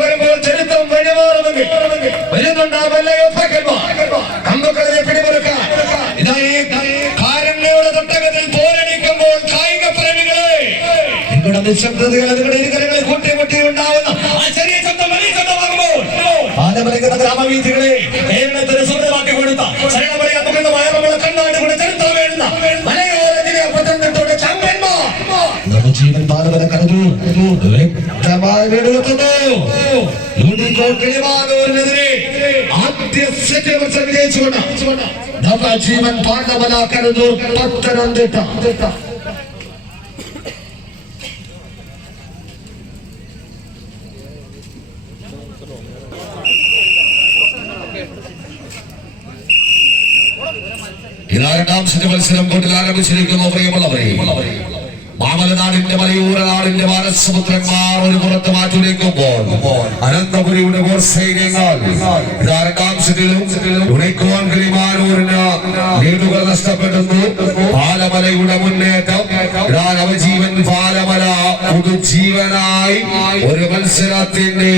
വരുമ്പോൾ ചരിത്രം വഴിമാറുമെങ്കിൽ വരുന്നുണ്ടാവല്ല കമ്പുകളിലെ പിടിമുറുക്കാൻ കാരണ്യയുടെ തട്ടകത്തിൽ പോരടിക്കുമ്പോൾ കായിക പ്രേമികളെ നിങ്ങളുടെ നിശബ്ദതകൾ നിങ്ങളുടെ ഇരുകരങ്ങളിൽ കൂട്ടിമുട്ടി ഉണ്ടാവുന്ന ആ ചെറിയ ശബ്ദം വലിയ ശബ്ദമാകുമ്പോൾ ആലമലക്കുന്ന ഗ്രാമവീഥികളെ കേരളത്തിന് സ്വന്തമാക്കി കൊടുത്ത ശരണമറിയാത്ത വയറുള്ള കണ്ണാടുകളുടെ ചരിത്രം വേണ്ടുന്ന മലയോര ജില്ല പത്തനംതിട്ടയുടെ ചാമ്പ്യന്മാർ ജീവൻ പാലവന കടന്നു വ്യക്തമായി വെളിവെത്തുന്നു. കിളിമാനൂരിനെതിരെ ആദ്യ സെറ്റ് മത്സരം വിജയിച്ചുകൊണ്ട് നവജീവൻ പാണ്ഡവന കടന്നു പത്തനംതിട്ട. രണ്ടാം സെറ്റ് മത്സരം കോട്ടിൽ ആരംഭിച്ചിരിക്കുന്നു. പ്രിയമുള്ളവരെ, മാമലനാടിന്റെ മലയൂരനാടിന്റെ മാനസപുത്രന്മാർ ഒരു പുറത്ത് മാറ്റിവെക്കുമ്പോൾ അനന്തപുരിയുടെ സൈന്യങ്ങൾ രണ്ടാം സെറ്റിലും കിളിമാനൂരിന് ലീഡുകൾ നഷ്ടപ്പെടുന്നു. പാലമലയുടെ മുന്നേറ്റം നവജീവൻ പാലമല പുതുജീവനായി ഒരു മത്സരത്തിന്റെ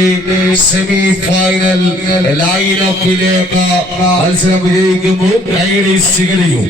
സെമി ഫൈനൽ ലൈനപ്പിലേക്ക് മത്സരം വിജയിക്കുമ്പോൾ കൈ സ്വീകരിക്കും.